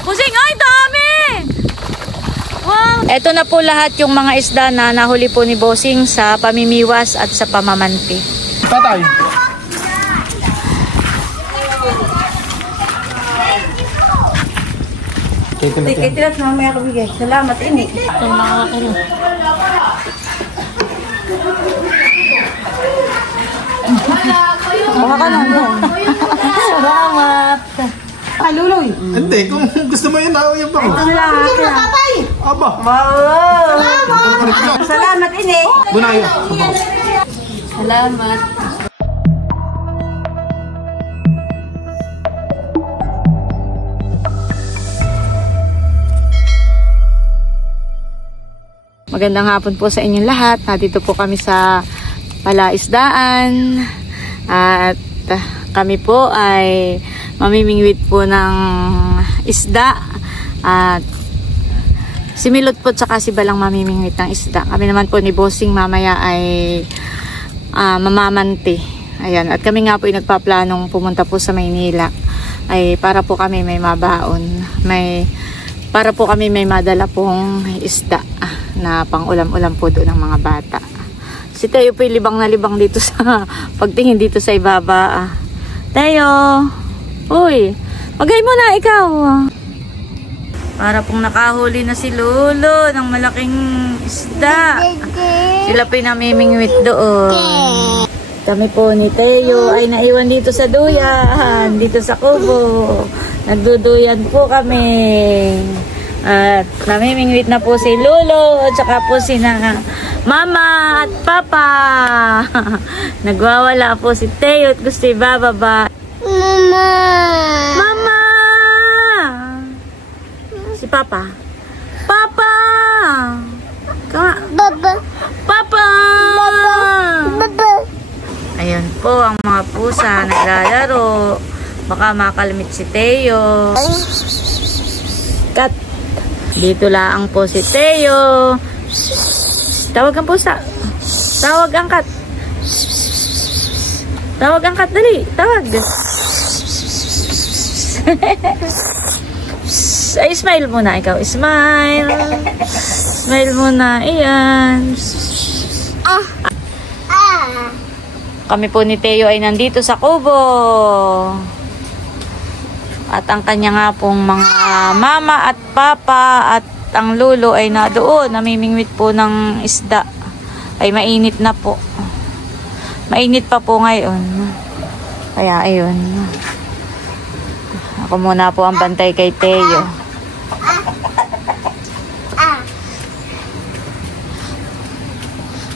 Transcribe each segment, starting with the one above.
Kusing, ay dami! Wow! Ito na po lahat yung mga isda na nahuli po ni Bossing sa pamimiwas at sa pamamanti. Tatay. Tikilat na mamaya ko bigay. Salamat, ini. Baka ka na mo. Salamat. Ay, Luloy. Hindi, kung gusto mo yun, yan pa ko. Aba. Salamat, ini. Bunayo. Salamat. Magandang hapon po sa inyong lahat. Nandito po kami sa palaisdaan at kami po ay mamimingwit po ng isda at si Milot po tsaka si Balang mamimingwit ng isda. Kami naman po ni Bossing mamaya ay mamamanti. Ayan. At kami nga po ay nagpaplanong pumunta po sa Maynila ay para po kami may mabaon. Para po kami may madala pong isda na pang ulam-ulam po doon ng mga bata. Si Teo po libang na libang dito sa pagtingin dito sa ibaba. Teo! Uy! Magay mo na ikaw! Para pong nakahuli na si Lolo ng malaking isda. Sila po yung namimingwit doon. Kami po ni Teo ay naiwan dito sa duyan, dito sa kubo. Nagduduyan po kami. At namimingwit na po si Lolo at saka po si Mama at Papa. Nagwawala po si Teo at gusto ibababa. Mama! Mama! Si Papa. Papa! Papa! Papa! Papa! Ayun po ang mga pusa naglalaro. Baka makalimit si Teo. Kat. Dito lang po si Teo. Tawag ang pusa. Tawag ang kat. Tawag ang kat. Dali. Tawag. Ay, smile muna ikaw. Smile. Smile muna. Ayan. Kami po ni Teo ay nandito sa kubo. At ang kanya nga pong mga mama at papa at ang lolo ay na doon. Namimingwit po ng isda. Ay mainit na po. Mainit pa po ngayon. Kaya ayun. Ako muna po ang bantay kay Teo.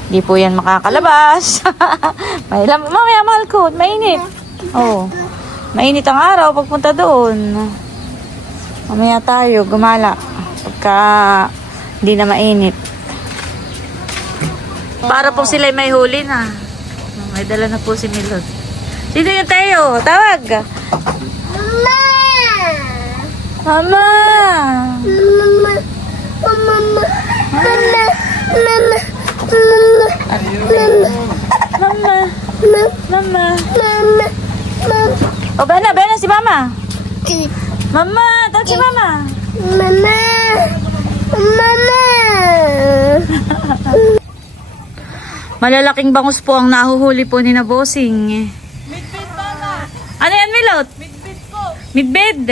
Di po yan makakalabas. Mamaya mahal ko. Mainit. Oh. Mainit ang araw pagpunta doon. Mamaya tayo gumala pagka hindi na mainit. Para po sila may huli na. May dala na po si Milot. Sino yung Teo? Tawag. Mama! Mama! Mama! Mama! Mama! Mama! Mama! Mama! Mama! O, Bena si Mama. Mama, tawag si Mama. Mama. Mama. Malalaking bangus po ang nahuhuli po ni na Bossing. Midbid, Mama. Ano yan, Milot? Midbid po. Midbid.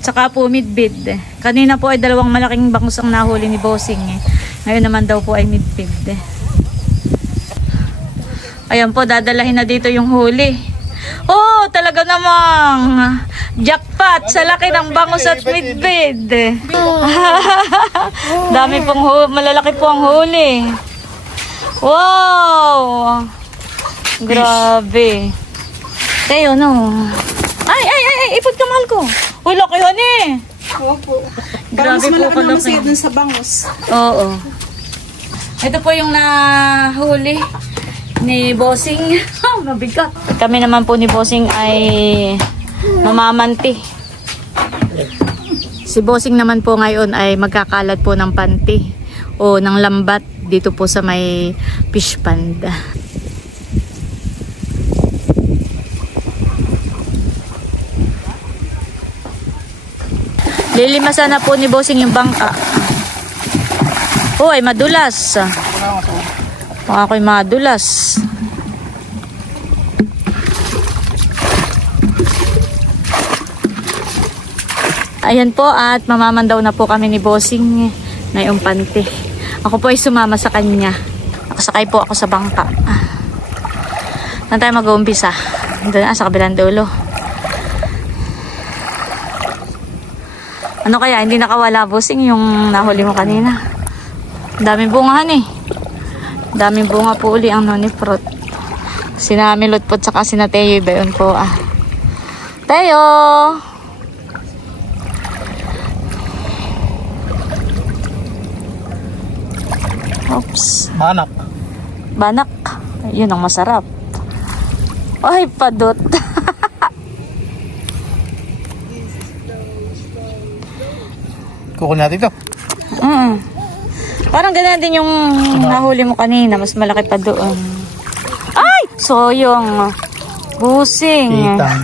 Tsaka po midbid. Kanina po ay dalawang malaking bangus ang nahuli ni Bossing. Ngayon naman daw po ay midbid. Ayan po, dadalahin na dito yung huli. Oh, talaga namang jackpot sa laki ng bangus at midbid. Dami pong malalaki po ang huli. Wow! Grabe. Teo, no? Ay, ipot ka mahal ko. Uy, laki yun eh. Opo. Grabe po malaki kalaki. Mas masaya dun sa bangus. Oo. Ito po yung nahuli ni Bossing. Mabigat. Kami naman po ni Bossing ay mamamanti. Si Bossing naman po ngayon ay magkakalat po ng panti o ng lambat dito po sa may fish pond. Lilimasan na po ni Bossing yung bangka. Uy, madulas. Ako'y madulas. Ayan po at mamamandaw na po kami ni Bossing na umpante. Ako po ay sumama sa kanya. Nakasakay po ako sa bangka. Saan tayo mag-uumpisa? Doon sa kabilang dulo. Ano kaya? Hindi nakawala, Bossing, yung nahuli mo kanina. Daming bungahan eh. Daming bunga po uli ang noni fruit. Sina Milot po tsaka sina Teo ba yun po ah. Teo! Oops. Banak. Banak. Yun ang masarap. Ay, padot. Kukunin natin ito. Parang ganyan din yung nahuli mo kanina. Mas malaki pa doon. Ay! Soyong. Busing. Kitang.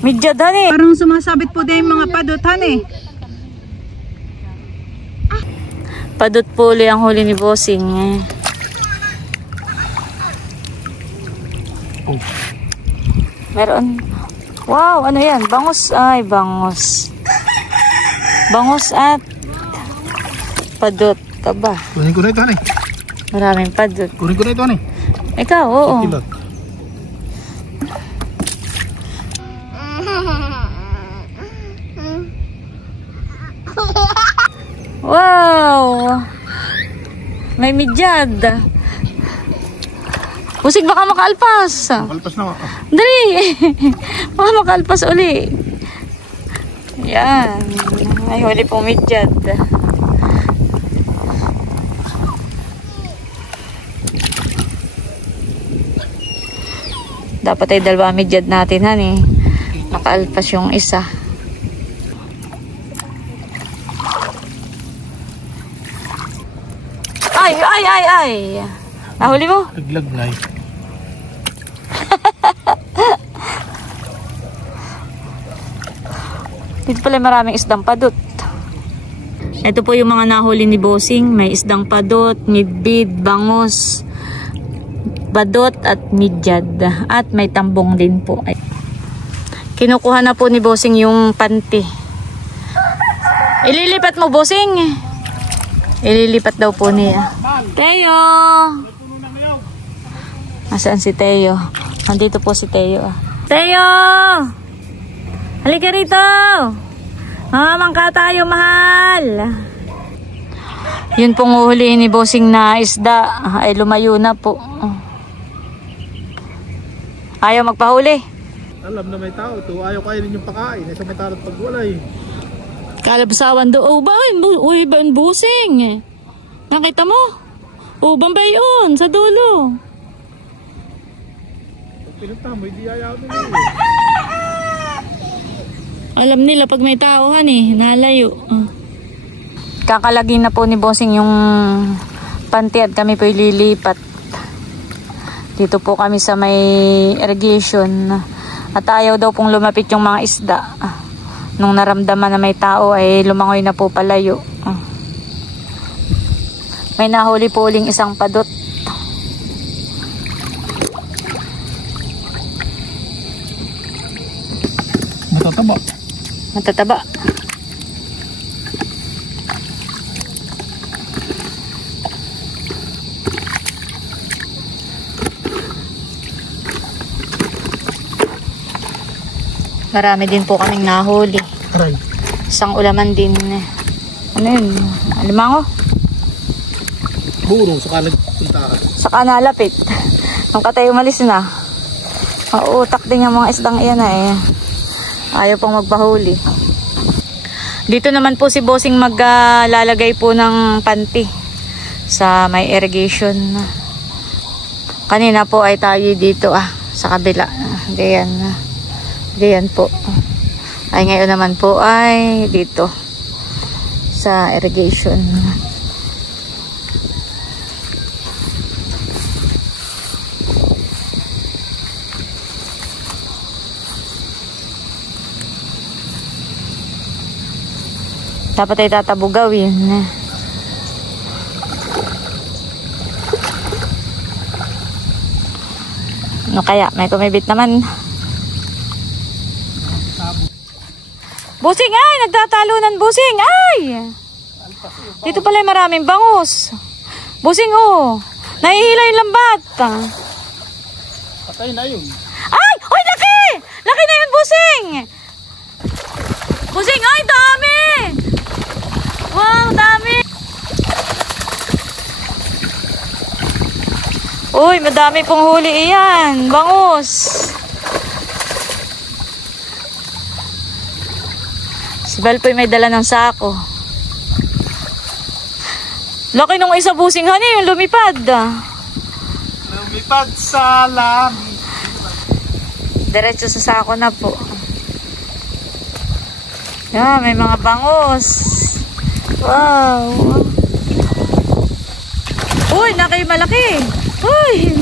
Midyadan eh. Parang sumasabit po din yung mga padutan eh. Padot po ulit ang huli ni Bossing. Meron. Wow, ano yan? Bangus. Ay, bangus. Bangus at padot. Kaba. Kunin ko na ito, honey. Maraming padot. Kunin ko na ito, honey. Ikaw, oo. Kilot. Wow! May midyad. Busing, baka makaalpas. Palpas na. Dali! Baka makaalpas uli. Yan. May huli pong midyad. Dapat ay dalawa midyad natin, honey. Nakaalpas yung isa. Ay! Nahuli mo? Naglag na eh. Dito pala maraming isdang padot. Ito po yung mga nahuli ni Bossing. May isdang padot, midbid, bangus, padot at midyad. At may tambong din po. Kinukuha na po ni Bossing yung panty. Ililipat mo, Bossing. Ililipat daw po niya. Teo! Nasaan si Teo? Nandito po si Teo. Teo! Halika rito! Mamamangka tayo, mahal! Yun pong uhulihin ni Bossing na isda ay lumayo na po. Ayaw magpahuli. Alam na may tao ito. Ayaw kainin yung pakain. Sa may tarot pagwalay. Kalabsawan do. Oh, ba? Uy, ba yung Bossing? Nakita mo? Oh, bambay yun. Sa dulo. Pag pinunta mo, hindi ayaw nila eh. Alam nila pag may tauhan eh. Nalayo. Kakalagi na po ni Bossing yung panty at kami po ililipat. Dito po kami sa may irrigation. At ayaw daw pong lumapit yung mga isda. Nung naramdaman na may tao ay lumangoy na po palayo. May nahuli po uling isang padot. Matataba. Matataba. Marami din po kaming nahuli. Aray. Isang ulaman din. Ano yun? Alimango? Burong saka nagpunta. Saka nalapit. Nung katay umalis na. Mauutak din yung mga isdang iyan eh. Ayaw pong magpahuli. Dito naman po si Bossing maglalagay po ng panty sa may irrigation. Kanina po ay tayo dito sa kabila. Diyan. Diyan po. Ay ngayon naman po ay dito sa irrigation. Dapat ay tatabugawin. Ano kaya? May kumibit naman. Busing ay! Nagtatalunan busing ay! Dito pala maraming bangus. Busing oh! Nahihila yung lambat. Patay na yun. Ay! Ay! Laki! Laki na yun busing! Busing ay! Dami! Wow! Dami! Uy! Madami pong huli iyan. Bangus! Si Balpoy may dala ng sako. Laki nung isa busing hani, yung lumipad. Lumipad sa langit. Diretso sa sako na po. Yeah, may mga bangus. Wow. Uy, nakay malaki. Uy.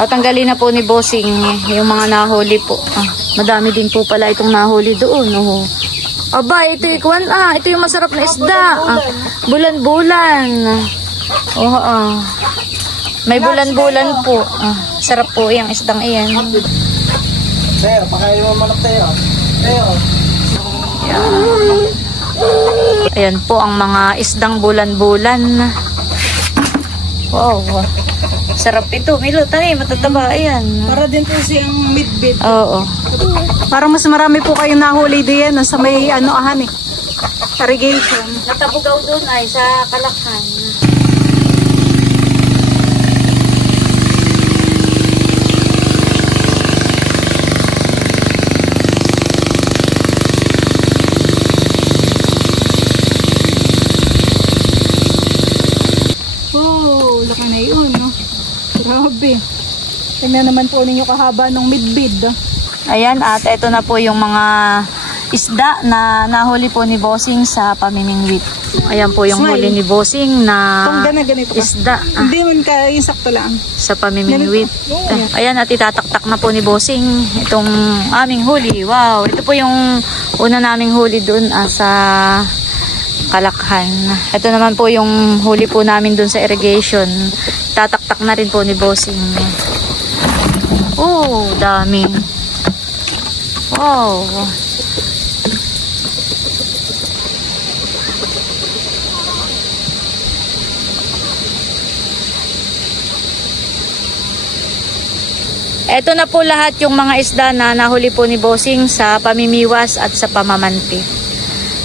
Tatanggalin na po ni Bossing yung mga nahuli po. Madami din po pala itong nahuli doon. Oh. Aba, ito ito yung masarap na isda. Bulan-bulan. May bulan-bulan po. Sarap po yung isdang iyan. Teo, pakain mo manok Teo. Teo. Ayan po ang mga isdang bulan-bulan. Wow. Sarap ito. Milo, tani, matataba. Ayan. Para din po siyang midbit. Oo. Parang mas marami po kayong nahuli diyan sa may irrigation. Natabugaw doon ay sa Kalakhan. Oh, laki na yun, no? Grabe. Tingnan naman po ninyo kahaba ng midbid. Ayan, at ito na po yung mga isda na nahuli po ni Bossing sa pamimingwit. Ayan po yung huli ni Bossing na ganito ka. isda Hindi man ka yung sakto lang. sa pamimingwit. Ayan, at itataktak na po ni Bossing itong aming huli. Wow, ito po yung una naming huli doon sa Kalakhan. Ito naman po yung huli po namin doon sa irrigation. Tataktak na rin po ni Bossing. Oh, dami. Wow. Ito na po lahat yung mga isda na nahuli po ni Bossing sa pamimiwas at sa pamamanti.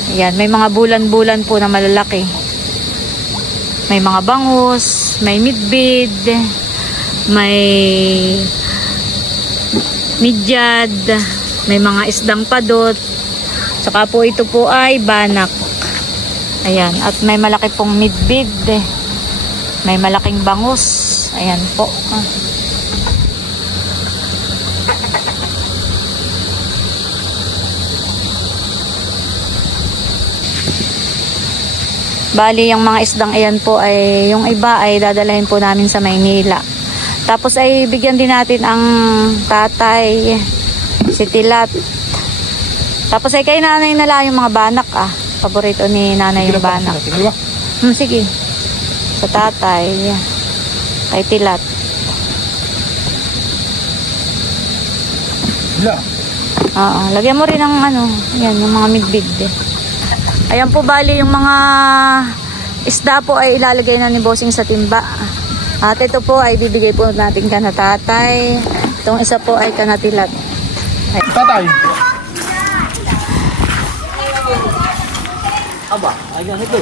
Ayan, may mga bulan-bulan po na malalaki. May mga bangus, may midbid, may midyad, may mga isdang padot. Saka po ito po ay banak. Ayan, at may malaki pong midbid. May malaking bangus. Ayan po. Bali, yung mga isdang iyan po ay, yung iba ay dadalhin po namin sa Maynila. Tapos ay bigyan din natin ang tatay, si Tilat. Tapos ay kay nanay na lang yung mga banak Paborito ni nanay yung banak. Sige. Sa tatay, kay Tilat. Lagyan mo rin ng yan, yung mga midbid. Ayan po, bali yung mga isda po ay ilalagay na ni Bossing sa timba. At ito po ay bibigay po natin ka na tatay. Itong isa po ay ka na Tilat. Tatay. Aba, ayan ito.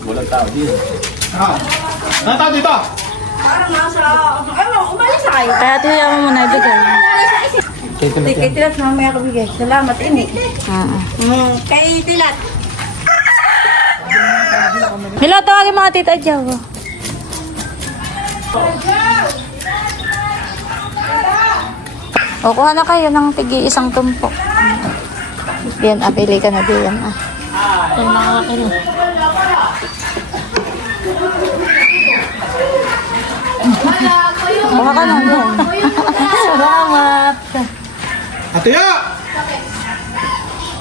Walang tao dito. Nata dito. Umalis na kayo. Kaya tuya mo muna ibigay. Kay Tilat, mamaya ko bigay. Salamat, ini. Kay Tilat. Milo, tawagin mga tita Jaw. O, kuha na kayo ng tigi isang tumpok. Yan, pili ka na din. Ito nakakaki na. Baka ka na yan. Salamat. Ate ya!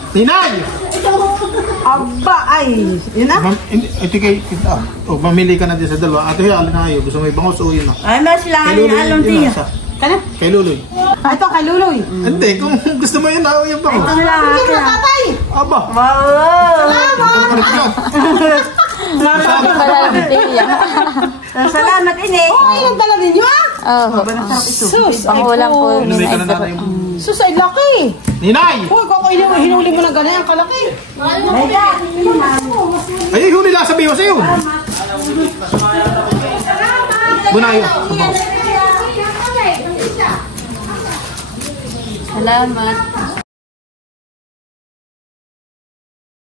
Ninay! Aba, ay. Yun na. Ito kay, mamili ka na din sa dalawa. Ate ya, alin na kayo. Gusto mo ibangos o yun na? Ay, mas lang. Kay Luloy, Alon yun tiyo. na, isa. Kana? Kay Luloy. Ah, ito kay Luloy. Hindi, kung gusto mo yun, yung bangos. Ito lang. Aba! Wow. Salamat, ini. Oh, yung dala ninyo ah. Oh, Sus, pangulang po. Lumay ka na nanay mo. sus, ay laki. Ninay! Huwag ako hinuli mo ng ganyan, kalaki. Ay, huli lang sabihin ko sa'yo. Bunayo. Salamat.